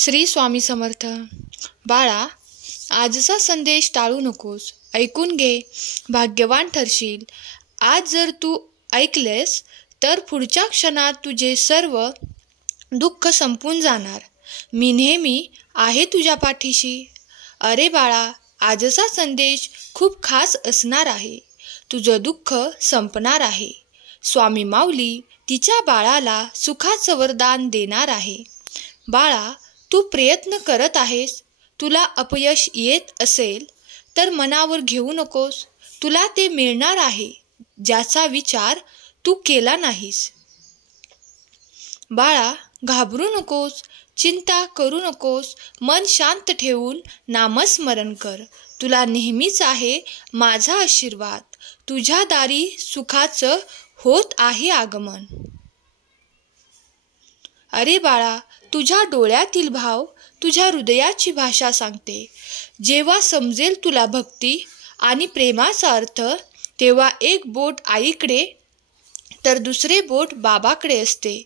श्री स्वामी समर्थ. बाळा, आजचा संदेश टाळू नकोस. ऐकून घे, भाग्यवान ठरशील. आज जर तू ऐकलेस तर पुढच्या क्षणात तुझे सर्व दुःख संपून जाणार. मी नेहमी आहे तुझ्या पाठीशी. अरे बाळा, आजचा संदेश खूप खास असणार आहे. तुझं दुःख संपणार आहे. स्वामी माऊली तिच्या बाळाला सुखाचं वरदान देणार आहे. बाळा, तू प्रयत्न करत आहेस. तुला अपयश येत असेल तर मनावर घेऊ नकोस. तुला ते मिळणार आहे ज्याचा विचार तू केला नाहीस. बाळा, घाबरू नकोस, चिंता करू नकोस. मन शांत ठेवून नामस्मरण कर. तुला नेहमीच आहे माझा आशीर्वाद. तुझ्या दारी सुखाचं होत आहे आगमन. अरे बाळा, तुझ्या डोळ्यातील भाव तुझ्या हृदयाची भाषा सांगते. जेव्हा समजेल तुला भक्ती आणि प्रेमाचा अर्थ, तेव्हा एक बोट आईकडे तर दुसरे बोट बाबाकडे असते.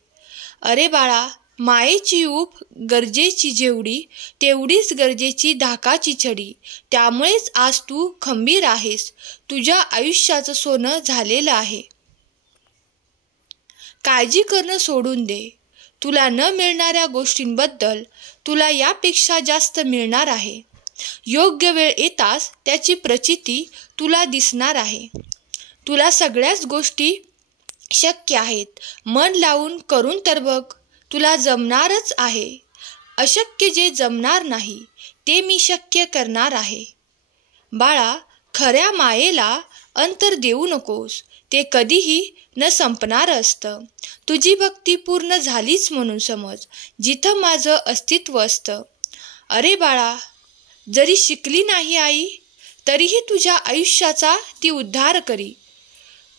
अरे बाळा, मायेची ऊब गरजेची जेवढी, तेवढीच गरजेची धाकाची छडी. त्यामुळेच आज तू खंबीर आहेस. तुझ्या आयुष्याचं सोनं झालेलं आहे. काळजी करणं सोडून दे. तुला न मिळणाऱ्या गोष्टींबद्दल तुला यापेक्षा जास्त मिळणार आहे. योग्य वेळ येताच त्याची प्रचिती तुला दिसणार आहे. तुला सगळ्याच गोष्टी शक्य आहेत. मन लावून करून तर बघ, तुला जमणारच आहे. अशक्य जे जमणार नाही ते मी शक्य करणार आहे. बाळा, खऱ्या मायेला अंतर देऊ नकोस. ते कधीही न संपणारं असतं. तुझी भक्ती पूर्ण झालीच म्हणून समज, जिथं माझं अस्तित्व असतं. अरे बाळा, जरी शिकली नाही आई तरीही तुझ्या आयुष्याचा ती उद्धार करी.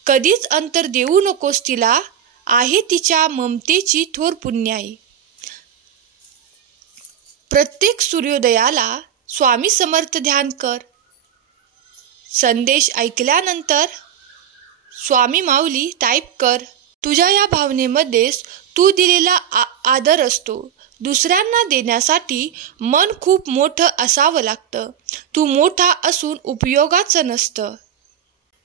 कधीच अंतर देऊ नकोस तिला. आहे तिच्या ममतेची थोर पुण्याई. प्रत्येक सूर्योदयाला स्वामी समर्थ ध्यान कर. संदेश ऐकल्यानंतर स्वामी माऊली टाईप कर. तुझ्या या भावनेमध्येच तू दिलेला आदर असतो. दुसऱ्यांना देण्यासाठी मन खूप मोठं असावं लागतं. तू मोठा असून उपयोगाचं नसतं.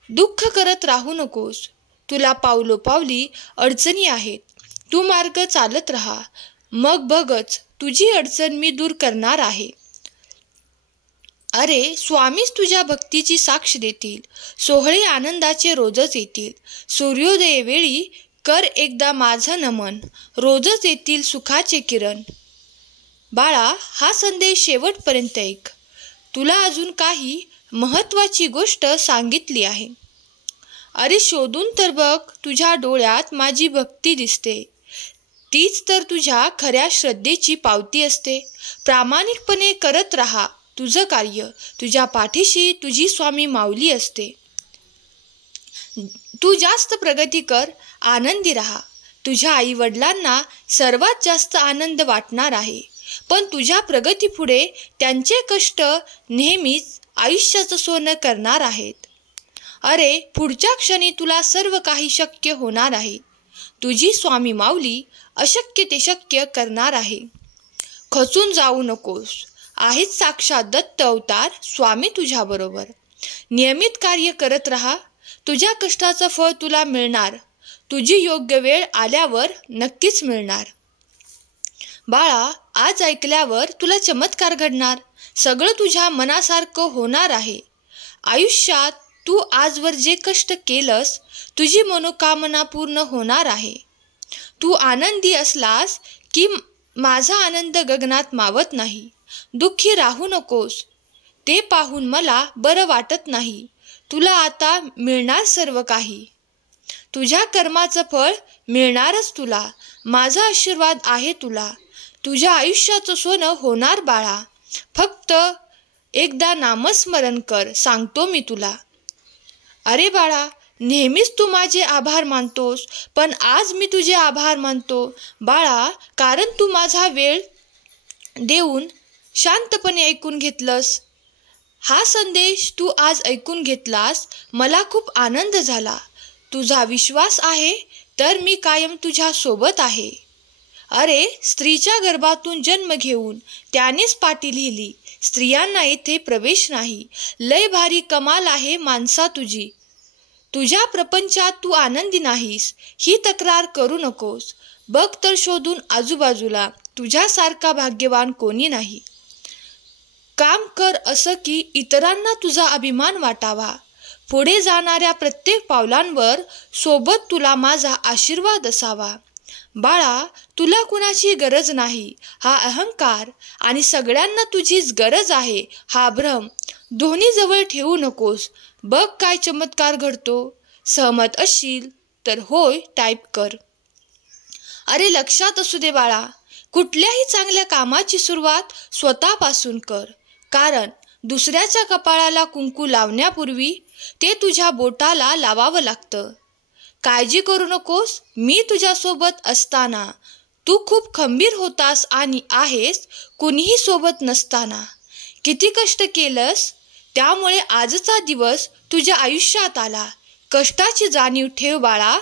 दुःख करत राहू नकोस. तुला पावलोपावली अडचणी आहेत. तू मार्ग चालत राहा. मग बघच तुझी अडचण मी दूर करणार आहे. अरे, स्वामीच तुझ्या भक्तीची साक्ष देतील. सोहळे आनंदाचे रोजच येतील. सूर्योदयवेळी कर एकदा माझं नमन. रोजच येतील सुखाचे किरण. बाळा, हा संदेश शेवटपर्यंत ऐक. तुला अजून काही महत्त्वाची गोष्ट सांगितली आहे. अरे, शोधून तर बघ, तुझ्या डोळ्यात माझी भक्ती दिसते. तीच तर तुझ्या खऱ्या श्रद्धेची पावती असते. प्रामाणिकपणे करत राहा तुझं कार्य. तुझ्या पाठीशी तुझी स्वामी माऊली असते. तू जास्त प्रगती कर, आनंदी राहा. तुझ्या आईवडिलांना सर्वात जास्त आनंद वाटणार आहे. पण तुझ्या प्रगतीपुढे त्यांचे कष्ट नेहमीच आयुष्याचं सोनं करणार आहेत. अरे, पुढच्या क्षणी तुला सर्व काही शक्य होणार आहे. तुझी स्वामी माऊली अशक्य ते शक्य करणार आहे. खचून जाऊ नकोस. आहेच साक्षात दत्त अवतार स्वामी तुझ्याबरोबर. नियमित कार्य करत राहा. तुझ्या कष्टाचं फळ तुला मिळणार. तुझी योग्य वेळ आल्यावर नक्कीच मिळणार. बाळा, आज ऐकल्यावर तुला चमत्कार घडणार. सगळं तुझ्या मनासारखं होणार आहे. आयुष्यात तू आजवर जे कष्ट केलंस, तुझी मनोकामना पूर्ण होणार आहे. तू आनंदी असलास की माझा आनंद गगनात मावत नाही. दुःखी राहू नकोस. ते पाहून मला बरं वाटत नाही. तुला आता मिळणार सर्व काही. तुझ्या कर्माचं फळ मिळणारच तुला. माझा आशीर्वाद आहे तुला. तुझ्या आयुष्याचं सोनं होणार बाळा. फक्त एकदा नामस्मरण कर, सांगतो मी तुला. अरे बाळा, नेहमीच तू माझे आभार मानतोस, पण आज मी तुझे आभार मानतो बाळा, कारण तू माझा वेळ देऊन शांतपणे ऐकून घेतलंस. हा संदेश तू आज ऐकून घेतलास. मला खूप आनंद झाला. तुझा विश्वास आहे तर मी कायम तुझ्या सोबत आहे. अरे, स्त्रीच्या गर्भातून जन्म घेऊन त्यानेच पाटी लिहिली. स्त्रियांना येथे प्रवेश नाही. लय भारी कमाल आहे माणसा तुझी. तुझ्या प्रपंचात तू आनंदी नाहीस ही तक्रार करू नकोस. बघ तर शोधून आजूबाजूला, तुझ्यासारखा भाग्यवान कोणी नाही. काम कर असं की इतरांना तुझा अभिमान वाटावा. पुढे जाणाऱ्या प्रत्येक पावलांवर सोबत तुला माझा आशीर्वाद असावा. बाळा, तुला कुणाची गरज नाही हा अहंकार आणि सगळ्यांना तुझीच गरज आहे हा भ्रम दोन्ही जवळ ठेवू नकोस. बघ काय चमत्कार घडतो. सहमत असशील तर होय टाईप कर. अरे, लक्षात असू दे बाळा, कुठल्याही चांगल्या कामाची सुरुवात स्वतःपासून कर. कारण दुसऱ्याच्या कपाळाला कुंकू लावण्यापूर्वी ते तुझ्या बोटाला लावावं लागतं. काळजी करू नकोस. मी तुझ्यासोबत असताना तू खूप खंबीर होतास आणि आहेस कुणीही सोबत नसताना. किती कष्ट केलंस, त्यामुळे आजचा दिवस तुझ्या आयुष्यात आला. कष्टाची जाणीव ठेव बाळा.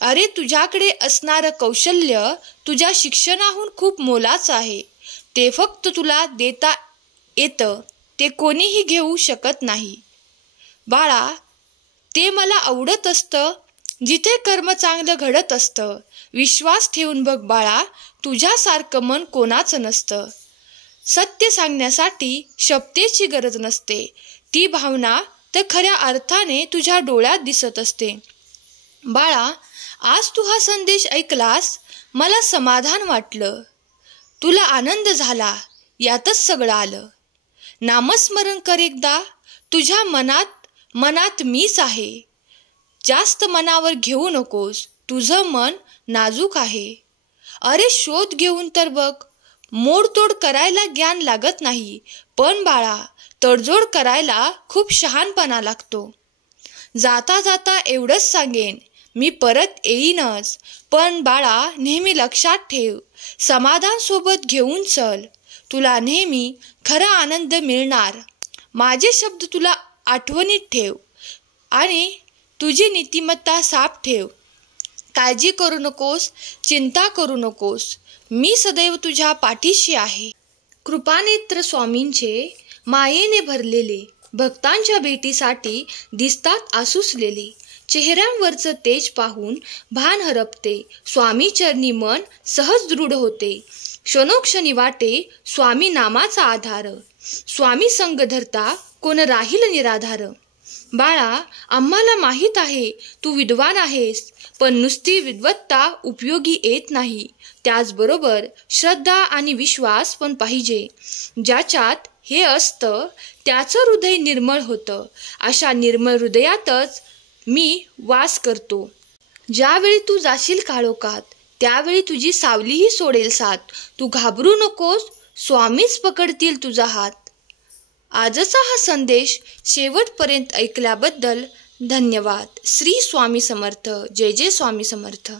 अरे, तुझ्याकडे असणारं कौशल्य तुझ्या शिक्षणाहून खूप मोलाचं आहे. ते फक्त तुला देता येतं, ते कोणीही घेऊ शकत नाही. बाळा, ते मला आवडत असतं जिथे कर्म चांगलं घडत असतं. विश्वास ठेवून बघ बाळा, तुझ्यासारखं मन कोणाचं नसतं. सत्य सांगण्यासाठी शब्दाची गरज नसते. ती भावना तर खऱ्या अर्थाने तुझ्या डोळ्यात दिसत असते. बाळा, आज तू हा संदेश ऐकलास, मला समाधान वाटलं. तुला आनंद झाला, यातच सगळं आलं. नामस्मरण कर एकदा. तुझ्या मनात मीच आहे. जास्त मनावर घेऊ नकोस. तुझं मन नाजूक आहे. अरे, शोध घेऊन तर बघ. मोडतोड करायला ज्ञान लागत नाही, पण बाळा, तडजोड करायला खूप शहाणपणा लागतो. जाता जाता एवढंच सांगेन, मी परत येईनच. पण बाळा, नेहमी लक्षात ठेव, समाधान सोबत घेऊन चल. तुला नेहमी खरा आनंद मिळणार. माझे शब्द तुला आठवणीत ठेव आणि तुझी नीतिमत्ता साफ ठेव. काळजी करू नकोस, चिंता करू नकोस. मी सदैव तुझ्या पाठीशी आहे. कृपानेत्र स्वामींचे मायेने भरलेले भक्तांच्या भेटीसाठी दिसतात आसुसलेले. चेहऱ्यांवरचं तेज पाहून भान हरपते. स्वामी चरणी मन सहज दृढ होते. क्षणोक्षणी वाटे स्वामी नामाचा आधार. स्वामी संग धरता कोण राहील निराधार. बाळा, आम्हाला माहीत आहे तू विद्वान आहेस, पण नुसती विद्वत्ता उपयोगी येत नाही. त्याचबरोबर श्रद्धा आणि विश्वास पण पाहिजे. ज्याच्यात हे असतं त्याचं हृदय निर्मळ होतं. अशा निर्मळ हृदयातच मी वास करतो. ज्यावेळी तू जाशील काळोखात, त्यावेळी तुझी सावलीही सोडेल साथ. तू घाबरू नकोस, स्वामीच पकडतील तुझा हात. आजचा हा संदेश शेवटपर्यंत ऐकल्याबद्दल धन्यवाद. श्री स्वामी समर्थ. जय जय स्वामी समर्थ.